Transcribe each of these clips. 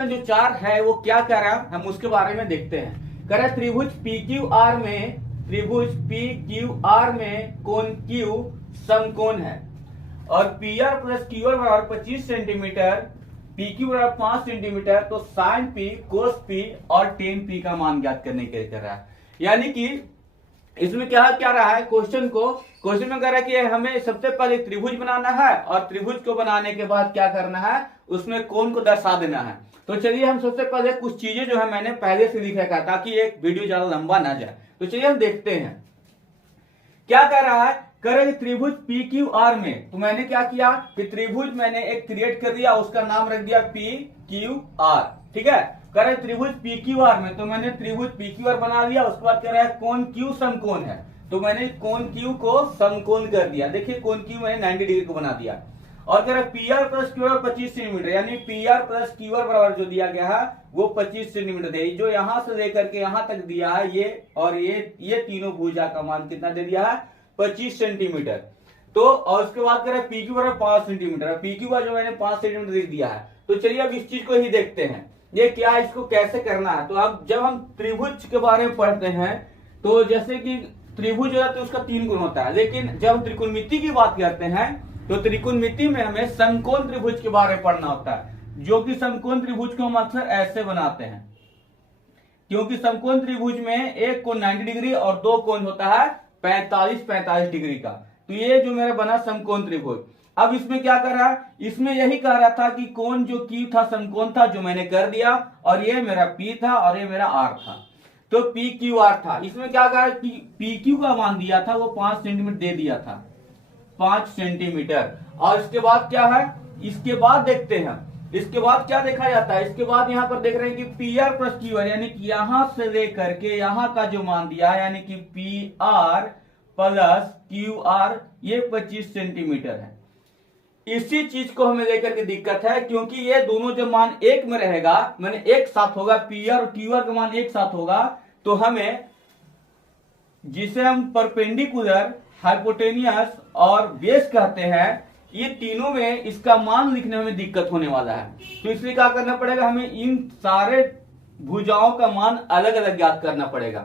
जो चार्ट है वो क्या कर रहा है हम उसके बारे में देखते हैं। कह रहा है त्रिभुज पी क्यू आर में कोण क्यू समकोण है और P R plus Q R बराबर 25 सेंटीमीटर, पी क्यू बराबर 5 सेंटीमीटर, तो साइन पी, कोस पी और टेन पी का मान ज्ञात करने के लिए कर रहा है। यानी कि इसमें क्या क्या रहा है क्वेश्चन में कह रहा है कि हमें सबसे पहले त्रिभुज बनाना है और त्रिभुज को बनाने के बाद क्या करना है, उसमें कोण को दर्शा देना है। तो चलिए हम सबसे पहले कुछ चीजें जो है मैंने पहले से लिखा था ताकि एक वीडियो ज्यादा लंबा ना जाए। तो चलिए हम देखते हैं क्या कर रहा है। करें त्रिभुज पी क्यू आर में, तो मैंने क्या किया कि त्रिभुज मैंने एक क्रिएट कर दिया, उसका नाम रख दिया पी क्यू आर। ठीक है, करें त्रिभुज पी क्यू आर में, तो मैंने त्रिभुज पी क्यू आर बना लिया। उसके बाद कह रहा है कोण क्यू समकोण है, तो मैंने कोण क्यू को समकोण कर दिया। देखिए कोण क्यू मैंने 90 डिग्री को बना दिया। और कह रहा है P R plus Q R 25 centimetre, यानी P R plus Q R बराबर जो दिया गया है वो 25 सेंटीमीटर है। जो यहां से लेकर के यहां तक दिया है ये और ये तीनों भुजा का मान कितना दे दिया है, 25 सेंटीमीटर। तो और उसके बाद कह रहा है पी क्यू बराबर 5 सेंटीमीटर, पी क्यू का जो मैंने 5 सेंटीमीटर दे दिया है। तो चलिए अब इस चीज को ही देखते हैं ये क्या, इसको कैसे करना है। तो अब जब हम त्रिभुज के बारे में पढ़ते हैं तो जैसे कि त्रिभुज होता है तो उसका 3 गुण होता है, लेकिन जब हम त्रिकोणमिति की बात करते हैं तो त्रिकोणमिति में हमें समकोण त्रिभुज के बारे में पढ़ना होता है, जो कि समकोण त्रिभुज को हम अक्सर ऐसे बनाते हैं, क्योंकि समकोण त्रिभुज में एक कोण 90 डिग्री और दो कोण होता है 45 डिग्री का। तो ये जो मेरा बना समकोण त्रिभुज। अब इसमें क्या कर रहा है, इसमें यही कह रहा था कि कोण जो Q था समकोण था, जो मैंने कर दिया, और ये मेरा P था और ये मेरा R था, तो PQR था। इसमें क्या कहा कि PQ का मान दिया था वो 5 सेंटीमीटर दे दिया था, 5 सेंटीमीटर। और इसके बाद क्या है, इसके बाद देखते हैं इसके बाद क्या देखा जाता है। इसके बाद यहाँ पर देख रहे हैं कि P R plus Q are, यानी कि यहां से लेकर के यहाँ का जो मान दिया है, यानी कि P R plus Q are ये 25 सेंटीमीटर है। इसी चीज को हमें लेकर के दिक्कत है, क्योंकि ये दोनों जब मान एक में रहेगा, मैंने एक साथ होगा, पी आर और क्यू आर का मान एक साथ होगा, तो हमें जिसे हम परपेंडिकुलर, हाइपोटेनियस और बेस कहते हैं, ये तीनों में इसका मान लिखने में दिक्कत होने वाला है। तो इसलिए क्या करना पड़ेगा, हमें इन सारे भुजाओं का मान अलग अलग ज्ञात करना पड़ेगा।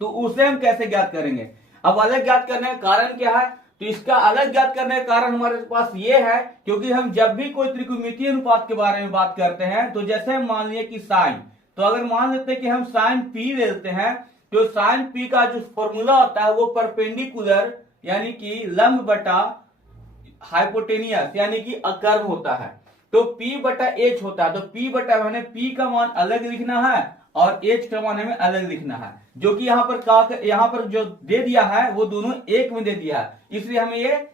तो उसे हम कैसे ज्ञात करेंगे। अब अलग ज्ञात करने का कारण क्या है, तो इसका अलग ज्ञात करने का कारण हमारे पास ये है, क्योंकि हम जब भी कोई त्रिकोणमितीय अनुपात के बारे में बात करते हैं, तो जैसे हम मान लिए कि साइन, तो अगर मान लेते हैं कि हम साइन पी लेते हैं, तो साइन पी का जो फॉर्मूला होता है वो परपेंडिकुलर यानी कि लंब बटा हाइपोटेनियस यानी कि अकर्म होता है, तो P बटा H होता है। तो P बटा मैंने P का मान अलग लिखना है और H का मान हमें अलग लिखना है, जो कि यहाँ पर जो दे दिया है वो दोनों एक में दे दिया है, इसलिए हमें ये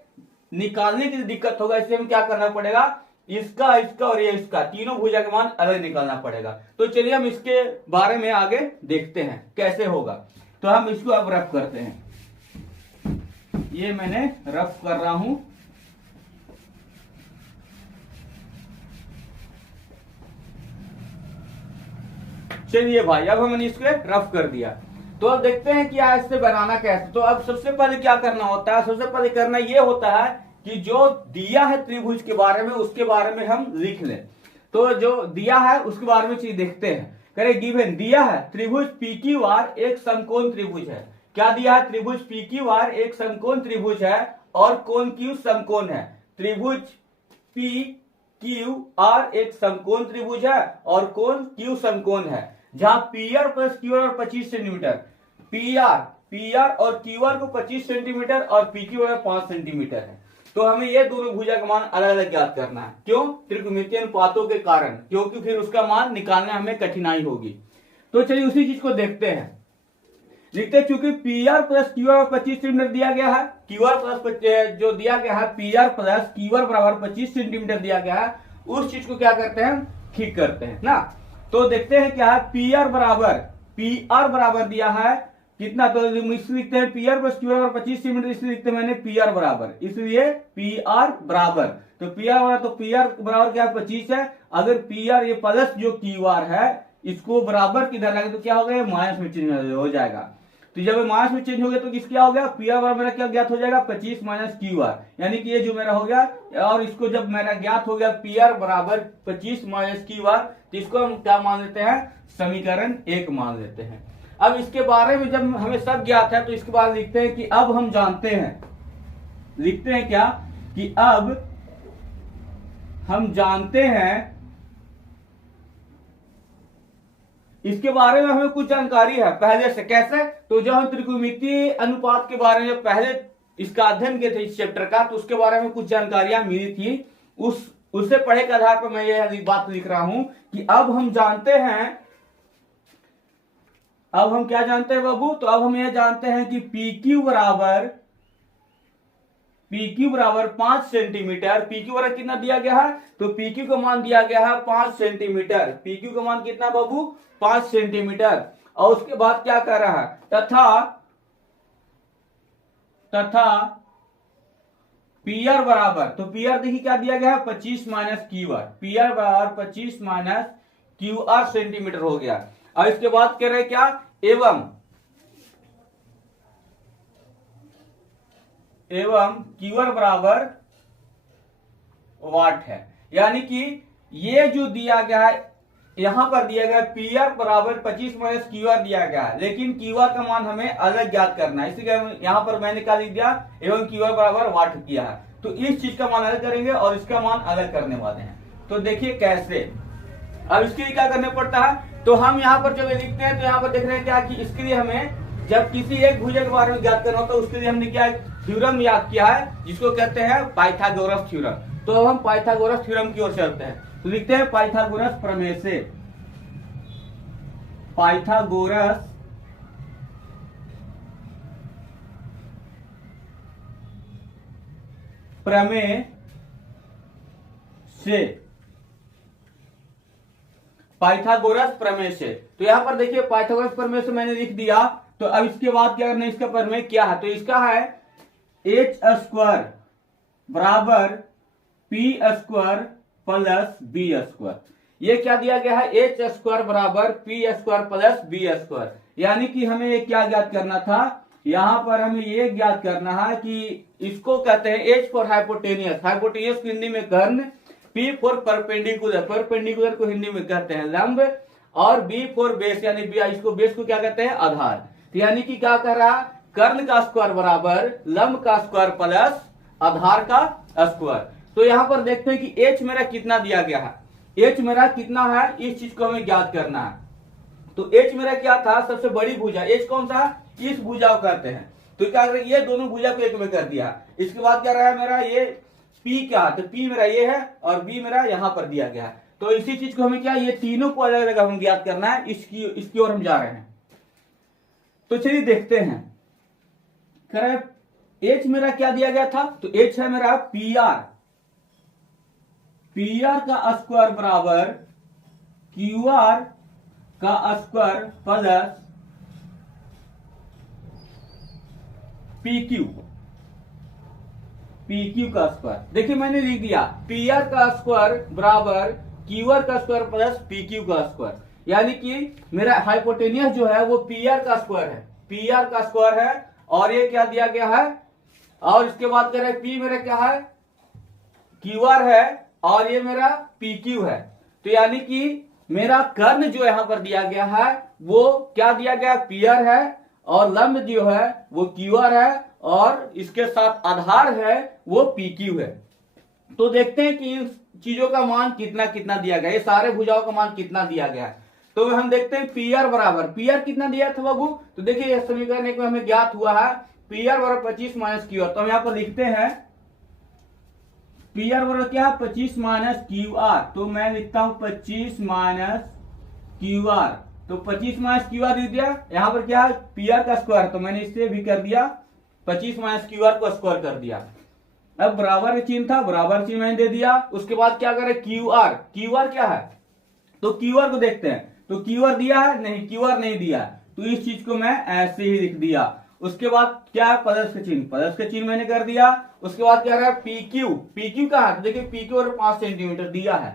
निकालने की दिक्कत होगा। इसलिए हमें क्या करना पड़ेगा, इसका और ये इसका तीनों भुजा का मान अलग निकालना पड़ेगा। तो चलिए हम इसके बारे में आगे देखते हैं कैसे होगा। तो हम इसको अब रफ करते हैं, ये मैंने रफ कर रहा हूं। चलिए भाई अब हमने इसको रफ कर दिया, तो अब देखते हैं कि आज से बनाना कैसे। तो अब सबसे पहले क्या करना होता है, सबसे पहले करना यह होता है कि जो दिया है त्रिभुज के बारे में उसके बारे में हम लिख लें। तो जो दिया है उसके बारे में चीज देखते हैं। करें गिवन दिया है त्रिभुज पी क्यू आर एक समकोण त्रिभुज है। क्या दिया है, त्रिभुज पी क्यू आर एक समकोण त्रिभुज है और कोण क्यू समकोण है। त्रिभुज पी क्यू आर एक समकोण त्रिभुज है और कोण क्यू समकोण है, जहां P R plus Q R 25 centimetre, P R और क्यू आर को 25 सेंटीमीटर और पी क्यू आर 5 सेंटीमीटर है। तो हमें ये दोनों भुजा का मान अलग अलग ज्ञात करना है। क्यों, त्रिकोणमितीय अनुपातों के कारण, क्योंकि फिर उसका मान निकालने हमें कठिनाई होगी। तो चलिए उसी चीज को देखते हैं, लिखते चूंकि P R plus Q R 25 centimetre दिया गया है, क्यू आर प्लस जो दिया गया है P R plus Q R बराबर 25 सेंटीमीटर दिया गया है, उस चीज को क्या करते हैं, ठीक करते हैं ना। तो देखते हैं क्या है, पी आर बराबर दिया है कितना, तो इसलिए लिखते हैं P R plus Q R 25 centimetre, इसलिए लिखते हैं मैंने पी आर बराबर, इसलिए पी आर बराबर, तो पी आर बराबर, तो पी आर बराबर क्या है 25 है। अगर पी आर ये प्लस जो क्यू आर है इसको बराबर किधर लाएंगे तो क्या हो गया, माइनस में चेंज हो जाएगा। तो जब माइनस में चेंज हो गया तो किस क्या हो गया, पी आर बराबर मेरा क्या ज्ञात हो जाएगा, 25 माइनस क्यू आर, यानी कि ये जो मेरा हो गया, और इसको जब मेरा ज्ञात हो गया पी आर बराबर 25 माइनस क्यू आर, तो इसको हम क्या मान लेते हैं, समीकरण 1 मान लेते हैं। अब इसके बारे में जब हमें सब ज्ञात है तो इसके बाद लिखते हैं कि अब हम जानते हैं, लिखते हैं क्या कि अब हम जानते हैं, इसके बारे में हमें कुछ जानकारी है पहले से। कैसे, तो जब हम त्रिकोणमितीय अनुपात के बारे में पहले इसका अध्ययन किए थे इस चैप्टर का, तो उसके बारे में कुछ जानकारियां मिली थी, उससे पढ़े के आधार पर मैं यह बात लिख रहा हूं कि अब हम जानते हैं, अब हम क्या जानते हैं बाबू, तो अब हम यह जानते हैं कि PQ बराबर 5 सेंटीमीटर। PQ बराबर कितना दिया गया है, तो PQ का मान दिया गया है 5 सेंटीमीटर। PQ का मान कितना बाबू, 5 सेंटीमीटर। और उसके बाद क्या कर रहा है, तथा PR बराबर, तो PR देखिए क्या दिया गया है, 25 माइनस QR। PR बराबर 25 माइनस QR सेंटीमीटर हो गया। और इसके बाद कह रहे क्या, एवं QR बराबर वाट है। यानी कि ये जो दिया गया है, यहां पर दिया गया PR बराबर 25 माइनस QR दिया गया है, लेकिन QR का मान हमें अलग ज्ञात करना है, इसलिए यहां पर मैंने क्या लिख दिया, एवं QR बराबर वाट किया है। तो इस चीज का मान अलग करेंगे और इसका मान अलग करने वाले हैं। तो देखिए कैसे, अब इसके लिए क्या करना पड़ता है, तो हम यहाँ पर जब लिखते हैं तो यहाँ पर देख रहे हैं क्या कि इसके लिए हमें जब किसी एक भुजा के बारे में ज्ञात करना होता है, उसके लिए हमने क्या थ्योरम याद किया है, जिसको कहते हैं पाइथागोरस थ्योरम। तो अब हम पाइथागोरस थ्योरम की ओर चलते हैं, तो लिखते हैं पाइथागोरस प्रमेय से, पाइथागोरस प्रमेय से, पाइथागोरस प्रमेय से। तो यहां पर देखिए पाइथागोरस प्रमेय से मैंने लिख दिया। तो अब इसके बाद क्या करना है, इसका प्रमेय क्या है, तो इसका है h² बराबर p² प्लस b²। ये क्या दिया गया है, h² बराबर p² प्लस b²। यानी कि हमें ये क्या ज्ञात करना था, यहां पर हमें ये ज्ञात करना है कि इसको कहते हैं H फॉर हाइपोटेनियस, हाइपोटेनियस को हिंदी में कर्ण, P फॉर परपेंडिकुलर, परपेंडिकुलर को हिंदी में कहते हैं लंब, और B फॉर बेस, यानी इसको बेस को क्या कहते हैं, आधार। तो यानी कि क्या कर रहा, कर्ण का स्क्वायर बराबर लंब का स्क्वायर प्लस आधार का स्क्वायर। तो यहां पर देखते हैं कि H मेरा कितना दिया गया है, H मेरा कितना है, इस चीज को हमें ज्ञात करना है। तो H मेरा क्या था, सबसे बड़ी भुजा, H कौन सा, इस भुजा को कहते हैं। तो क्या करें, ये दोनों भुजा को एक में कर दिया। इसके बाद क्या रहा है मेरा, ये P क्या, तो P मेरा ये है और B मेरा यहां पर दिया गया है। तो इसी चीज को हमें क्या, ये तीनों को अलग अलग हम ज्ञात करना है, इसकी ओर हम जा रहे हैं। तो चलिए देखते हैं, कह रहे H मेरा क्या दिया गया था, तो H है मेरा PR का स्क्वायर बराबर QR का स्क्वायर प्लस PQ का स्क्वायर। देखिए मैंने लिख दिया PR का स्क्वायर बराबर QR का स्क्वायर प्लस PQ का स्क्वायर। यानी कि मेरा हाइपोटेनियस जो है वो PR का स्क्वायर है, PR का स्क्वायर है, और ये क्या दिया गया है, और इसके बाद कह रहे हैं P मेरा क्या है, QR है, और ये मेरा PQ है। तो यानी कि मेरा कर्ण जो यहां पर दिया गया है वो क्या दिया गया, PR है, और लंब जो है वो QR है, और इसके साथ आधार है वो PQ है। तो देखते हैं कि इन चीजों का मान कितना कितना दिया गया, ये सारे भुजाओं का मान कितना दिया गया है। तो हम देखते हैं PR बराबर, PR कितना दिया था बाबू, तो देखिए समीकरण एक में हमें ज्ञात हुआ है PR बराबर 25 माइनस QR। तो हम यहां पर लिखते हैं PR बराबर क्या है, 25 माइनस QR। तो मैं लिखता हूं 25 माइनस QR। तो 25 माइनस QR दे दिया, यहां पर क्या है PR का स्क्वायर, तो मैंने इससे भी कर दिया 25 माइनस QR को स्क्वायर कर दिया। अब बराबर का चिन्ह था, बराबर चिन्ह मैंने दे दिया। उसके बाद क्या करें, QR क्या है, तो QR को देखते हैं। तो QR दिया है, नहीं QR नहीं दिया, तो इस चीज को मैं ऐसे ही लिख दिया। उसके बाद क्या है, प्लस का चिन्ह, प्लस का चिन्ह मैंने कर दिया। उसके बाद क्या रहा, PQ का है, तो देखिए PQ और 5 सेंटीमीटर दिया है,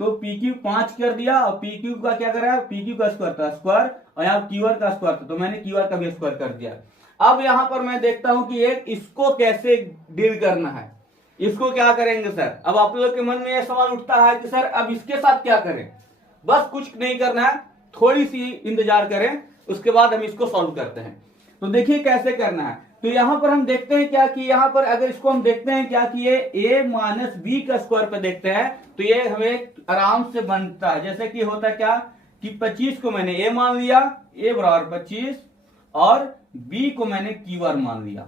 तो PQ 5 कर दिया, और PQ का क्या कर रहा है, PQ का स्क्वायर था स्क्वायर, और यहाँ QR का स्क्वायर था, तो मैंने QR का भी स्क्वायर कर दिया। अब यहां पर मैं देखता हूं कि एक इसको कैसे डील करना है, इसको क्या करेंगे सर। अब आप लोग के मन में यह सवाल उठता है कि सर अब इसके साथ क्या करें, बस कुछ नहीं करना है, थोड़ी सी इंतजार करें, उसके बाद हम इसको सॉल्व करते हैं। तो देखिए कैसे करना है। तो यहां पर हम देखते हैं क्या कि यहां पर अगर इसको हम देखते हैं क्या कि ये a माइनस बी का स्क्वायर पे देखते हैं तो ये हमें आराम से बनता है। जैसे कि होता है क्या कि 25 को मैंने a मान लिया, a बराबर 25, और b को मैंने q मान लिया,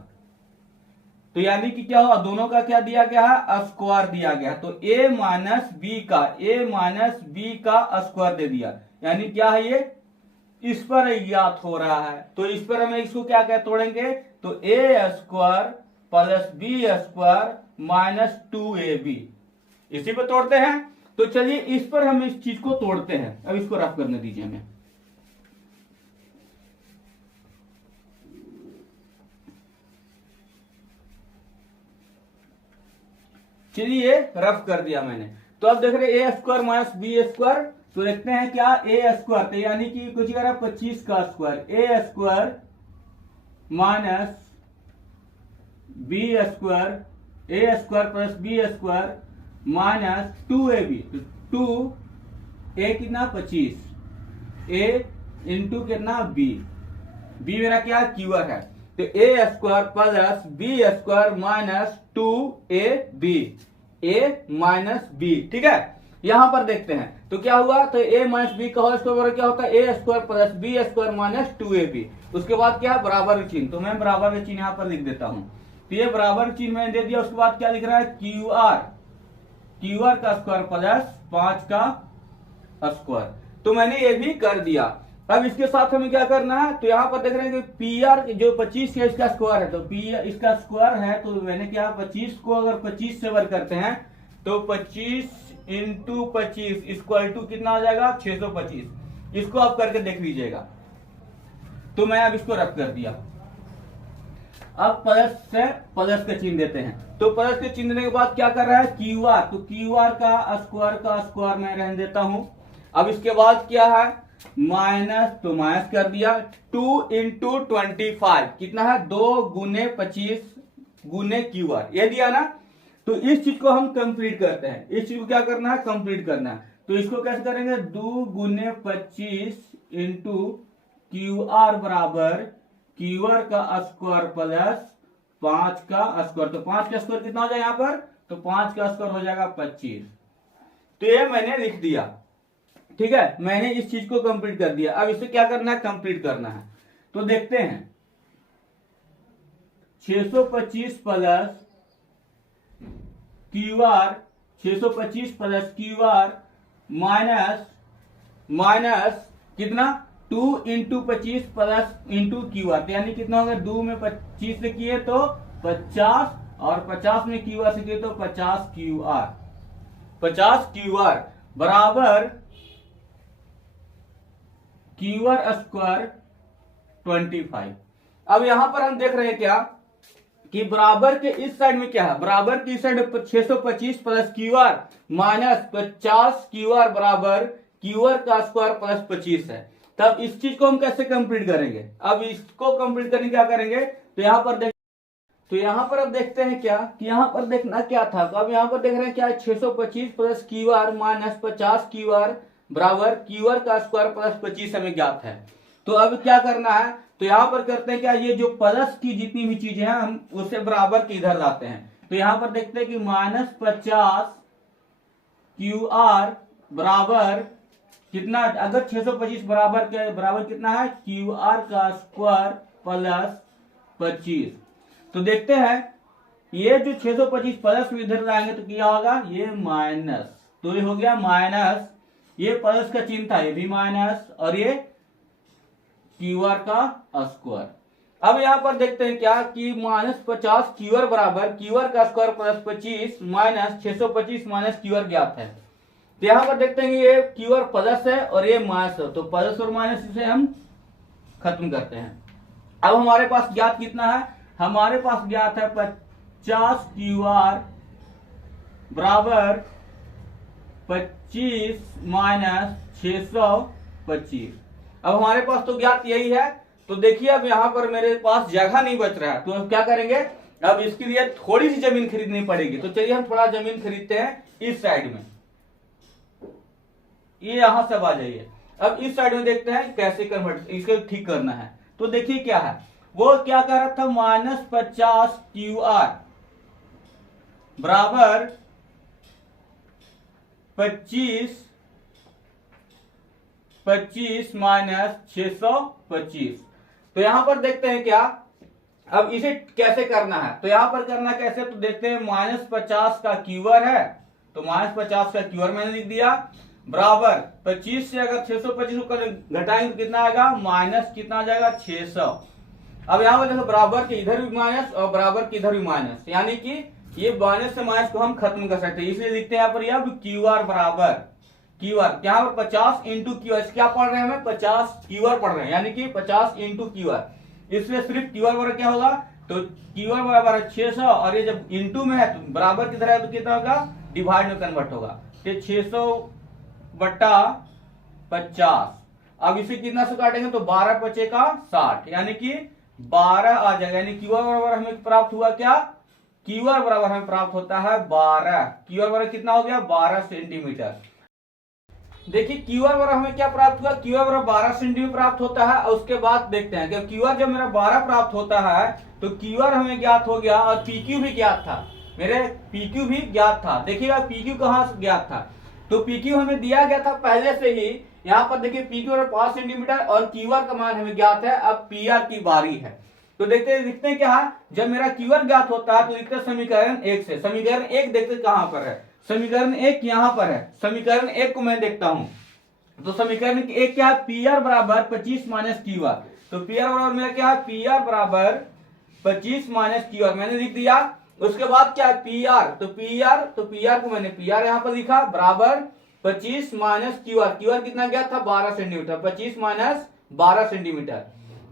तो यानी कि क्या हुआ, दोनों का क्या दिया गया है, स्क्वायर दिया गया। तो a माइनस बी का स्क्वायर दे दिया, यानी क्या है ये इस पर ज्ञात हो रहा है। तो इस पर हमें इसको क्या क्या तोड़ेंगे, तो a square plus B square minus 2ab, इसी पर तोड़ते हैं। तो चलिए इस पर हम इस चीज को तोड़ते हैं। अब इसको रफ करने दीजिए हमें। चलिए रफ कर दिया मैंने। तो अब देख रहे a square minus B square, तो देखते हैं क्या a स्क्वायर, तो यानी कि कुछ 25 का square, a square minus B square, a square plus B square minus 2ab, तो 2a कितना 25, a इंटू कितना b मेरा क्या क्यूआर है। तो a square plus B square minus 2ab, a minus B, ठीक है। यहां पर देखते हैं तो क्या हुआ, तो a माइनस बी का होल स्क्वायर क्या होता है, a square plus B square minus 2ab, उसके बाद क्या बराबर चिन्ह, तो मैं बराबर चिन्ह यहां पर लिख देता हूं। तो ये बराबर चिन्ह मैंने दे दिया, उसके बाद क्या लिख रहा है, क्यूआर का स्क्वायर प्लस 5 का स्क्वायर, तो मैंने ये भी कर दिया। अब इसके साथ हमें क्या करना है, तो यहां पर देख रहे हैं कि पी आर जो 25 है इसका स्क्वायर है, तो पी इसका स्क्वायर है, तो मैंने क्या 25 को अगर 25 से वर्ग करते हैं तो 25 इंटू 25 इक्वल टू कितना आ जाएगा 625। इसको आप करके देख लीजिएगा। तो मैं अब इसको रख कर दिया। अब प्लस से प्लस का चिन्ह देते हैं, तो प्लस के चिन्ह देने के बाद क्या कर रहा है, क्यूआर, तो क्यूआर का स्क्वायर मैं रहने देता हूं। अब इसके बाद क्या है माइनस, तो माइनस कर दिया, 2 इंटू 25 कितना है 2 गुने 25 गुने क्यूआर, ये दिया ना। तो इस चीज को हम कंप्लीट करते हैं, इस चीज को क्या करना है कंप्लीट करना है। तो इसको कैसे करेंगे, 2 गुने 25 इंटू क्यूआर बराबर क्यूआर का स्क्वायर प्लस 5 का स्क्वायर, तो 5 का स्क्वायर कितना हो जाएगा यहाँ पर, तो 5 का स्क्वायर हो जाएगा 25। तो ये मैंने लिख दिया, ठीक है, मैंने इस चीज को कंप्लीट कर दिया। अब इसे क्या करना है, कंप्लीट करना है। तो देखते हैं 625 plus QR, 625 plus QR minus कितना 2 इंटू 25 प्लस इंटू क्यूआर, तो यानी कितना होगा, 2 में 25 से किए तो 50 और 50 में क्यूआर से किए तो 50 क्यूआर बराबर क्यूआर स्क्वायर 25। अब यहां पर हम देख रहे हैं क्या कि बराबर के इस साइड में क्या है, बराबर की side 625 plus QR minus 50 QR बराबर क्यूआर का स्क्वायर प्लस 25 है। तब इस चीज को हम कैसे कंप्लीट करेंगे, अब इसको कंप्लीट करने क्या करेंगे, तो यहां पर अब देखते हैं क्या कि यहां पर देखना क्या था। तो अब यहां पर देख रहे हैं क्या 625 प्लस क्यूआर माइनस 50 क्यूआर बराबर क्यूआर का स्क्वायर प्लस 25 हमें ज्ञात है। तो अब क्या करना है, तो यहां पर करते हैं क्या, ये जो प्लस की जितनी भी चीजें हैं हम उसे बराबर के इधर लाते हैं। तो यहां पर देखते हैं कि माइनस 50 क्यूआर बराबर कितना, अगर 625 बराबर कितना है क्यूआर का स्क्वायर प्लस 25। तो देखते हैं ये जो 625 प्लस में इधर लाएंगे तो क्या होगा, ये माइनस, तो ये हो गया माइनस, ये प्लस का चिन्ह था ये भी माइनस, और ये क्यूआर का स्क्वायर। अब यहां पर देखते हैं क्या कि माइनस 50 क्यूआर बराबर क्यूआर का square plus 25 minus 625 minus QR ज्ञात है। तो यहां पर देखते हैं कि ये क्यूआर प्लस है और ये माइनस है, तो प्लस और माइनस इसे हम खत्म करते हैं। अब हमारे पास ज्ञात कितना है, हमारे पास ज्ञात है 50 क्यूआर बराबर 25 माइनस 625। अब हमारे पास तो ज्ञात यही है। तो देखिए अब यहां पर मेरे पास जगह नहीं बच रहा है, तो अब क्या करेंगे, अब इसके लिए थोड़ी सी जमीन खरीदनी पड़ेगी। तो चलिए हम थोड़ा जमीन खरीदते हैं इस साइड में। ये यहां से अब आ जाइए। अब इस साइड में देखते हैं कैसे कन्वर्ट इसको ठीक करना है। तो देखिए क्या है, वो क्या कह रहा था, -50 QR बराबर 25 -625। तो यहां पर देखते हैं क्या, अब इसे कैसे करना है, तो यहां पर करना कैसे, तो देखते हैं -50 का क्यूआर है, तो -50 का क्यूआर मैंने लिख दिया, बराबर 25 से अगर 625 को घटाएंगे तो कितना आएगा, माइनस कितना आ जाएगा 600। अब यहाँ पर देखो बराबर के इधर भी माइनस और बराबर के इधर भी माइनस, यानी कि ये माइनस से माइनस को हम खत्म कर सकते हैं, इसलिए लिखते हैं यहाँ पर यह क्यूआर बराबर क्यूआर, यहाँ पर 50 इंटू क्यूआर, क्या पढ़ रहे हैं हमें 50 क्यूआर पढ़ रहे हैं, यानी कि 50 इंटू क्यूआर, इसलिए सिर्फ क्यूआर बराबर क्या होगा, तो क्यूआर बराबर है 600, और ये जब इंटू में है तो बराबर किधर है तो कितना होगा, डिवाइड में कन्वर्ट होगा, तो 600/50। अब इसे कितना से काटेंगे तो 12 बचे का 60, यानी कि 12 आ जाएगा, यानी क्यूआर बराबर हमें प्राप्त हुआ क्या, क्यूआर बराबर हमें प्राप्त होता है 12, क्यूआर बराबर कितना हो गया 12 सेंटीमीटर। देखिए क्यूआर बराबर हमें क्या प्राप्त हुआ, क्यूआर बराबर 12 सेंटीमीटर प्राप्त होता है, और उसके बाद देखते हैं कि क्यूआर जब मेरा 12 प्राप्त होता है तो क्यूआर हमें ज्ञात हो गया और पीक्यू भी ज्ञात था, मेरे पीक्यू भी ज्ञात था। देखिएगा पीक्यू कहां से ज्ञात था, तो पीक्यू हमें दिया गया था पहले से ही, यहाँ पर देखिए पीक्यू 5 सेंटीमीटर और क्यूआर का मान हमें ज्ञात है, अब पीआर की बारी है। तो देखते हैं क्या, जब मेरा क्यूआर ज्ञात होता है तो लिखते हैं समीकरण 1 से, समीकरण 1 देखते कहां पर है, समीकरण 1 यहां पर है, समीकरण 1 को मैं देखता हूं, तो समीकरण 1 क्या है, पीआर बराबर 25 माइनस क्यूआर, तो पीआर बराबर मेरा क्या है, पीआर बराबर 25 माइनस क्यूआर मैंने लिख दिया। उसके बाद क्या है पीआर, तो पीआर को मैंने पीआर यहां पर लिखा, बराबर 25 माइनस क्यूआर, क्यूआर कितना गया था 12 सेंटीमीटर, 25 माइनस 12 सेंटीमीटर,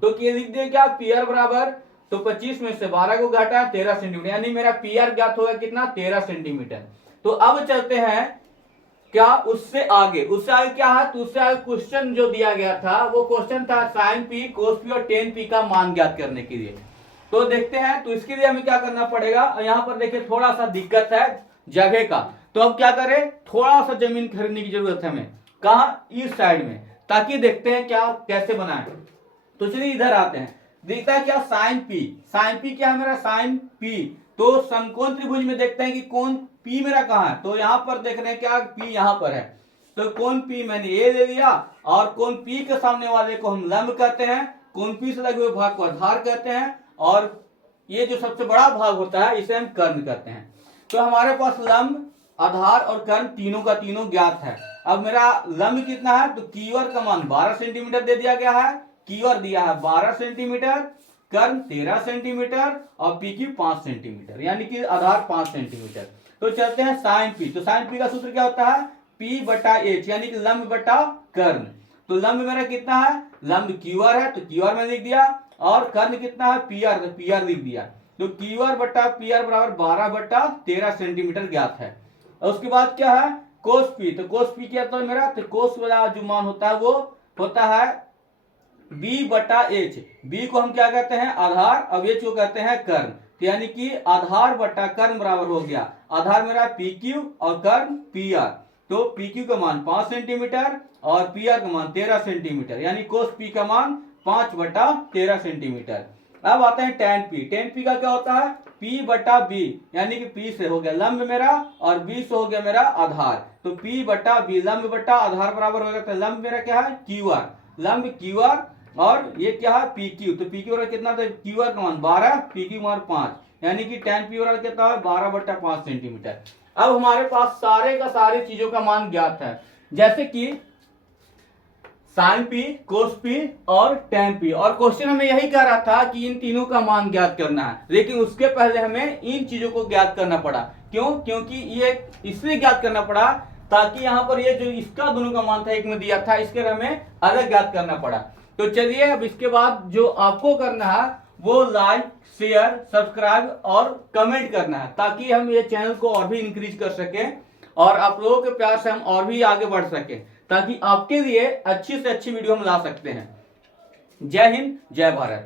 तो क्या लिख दिया क्या, पीआर बराबर, तो 25 में से 12 को घटा 13 सेंटीमीटर, यानी मेरा पीआर ज्ञात होगा कितना 13 सेंटीमीटर। तो अब चलते हैं क्या उससे आगे क्या है, तो उससे आगे क्वेश्चन जो दिया गया था वो क्वेश्चन था साइन पी कोस पी और टेन पी का मान ज्ञात करने के लिए। तो देखते हैं, तो इसके लिए हमें क्या करना पड़ेगा, यहाँ पर देखिए थोड़ा सा दिक्कत है जगह का, तो अब क्या करें, थोड़ा सा जमीन खरीदने की जरूरत है हमें, कहा इस साइड में, ताकि देखते हैं क्या कैसे बनाए। तो चलिए इधर आते हैं, देखता है क्या साइन पी क्या है मेरा साइन पी, तो समकोण त्रिभुज में देखते हैं कि कोण पी मेरा कहाँ है, तो यहां पर देख रहे हैं क्या पी यहां पर है, तो कोण पी मैंने ए ले लिया, और कोण पी के सामने वाले को हम लंब कहते हैं, कोण पी से लगे हुए भाग को आधार कहते हैं, और ये जो सबसे बड़ा भाग होता है इसे हम कर्ण कहते हैं। तो हमारे पास लंब, आधार और कर्ण तीनों का तीनों ज्ञात है। अब मेरा लंब कितना है, तो क्यूआर का मान 12 सेंटीमीटर दे दिया गया है, क्यूआर दिया है 12 सेंटीमीटर, कर्ण 13 सेंटीमीटर और पीक्यू 5 सेंटीमीटर, यानी कि आधार 5 सेंटीमीटर। तो चलते हैं साइन पी, तो साइन पी का सूत्र क्या होता है, पी बटा एच, यानी कि लंब बटा कर्ण। तो लंब मेरा कितना है, लंब क्यूआर है तो क्यूआर में लिख दिया, और कर्ण कितना है पीआर, तो पीआर लिख दिया, तो क्यूआर बटा पीआर बराबर 12/13 सेंटीमीटर ज्ञात है। और उसके बाद क्या है कोस पी, तो कोस पी क्या होता है मेरा, तो कोस वाला जो मान होता है वो होता है बी बटा एच, बी को हम क्या कहते हैं आधार, अब एच को कहते हैं कर्ण, तो यानी कि आधार बटा कर्ण बराबर हो गया, आधार मेरा पी क्यू और कर्ण पी आर, तो पी क्यू का मान 5 सेंटीमीटर और पी आर का मान 13 सेंटीमीटर, यानी कोस पी का मान 5/13 सेंटीमीटर। अब आते हैं टेन पी का क्या होता है, पी बटा बी, यानी कि पी से हो गया लंब मेरा और बी से हो गया मेरा आधार, तो पी बटा बी, लंब बटा आधार बराबर हो गया, तो लंब मेरा क्या है क्यू आर, लंब क्यू आर, और ये क्या है पी क्यू, तो पी क्यू कितना था, क्यू आर का मान 12, पी क्यू मान 5, यानी कि टेन पी कितना है 12/5 सेंटीमीटर। अब हमारे पास सारे का सारी चीजों का मान ज्ञात है, जैसे कि साइन पी, कोस पी और टेन पी, और क्वेश्चन हमें यही कह रहा था कि इन तीनों का मान ज्ञात करना है, लेकिन उसके पहले हमें इन चीजों को ज्ञात करना पड़ा, क्यों, क्योंकि ये इसलिए ज्ञात करना पड़ा ताकि यहाँ पर ये जो इसका दोनों का मान था एक में दिया था, इसके हमें अलग ज्ञात करना पड़ा। तो चलिए अब इसके बाद जो आपको करना है वो लाइक, शेयर, सब्सक्राइब और कमेंट करना है, ताकि हम ये चैनल को और भी इंक्रीज कर सकें और आप लोगों के प्यार से हम और भी आगे बढ़ सकें, ताकि आपके लिए अच्छी से अच्छी वीडियो हम ला सकते हैं। जय हिंद, जय भारत।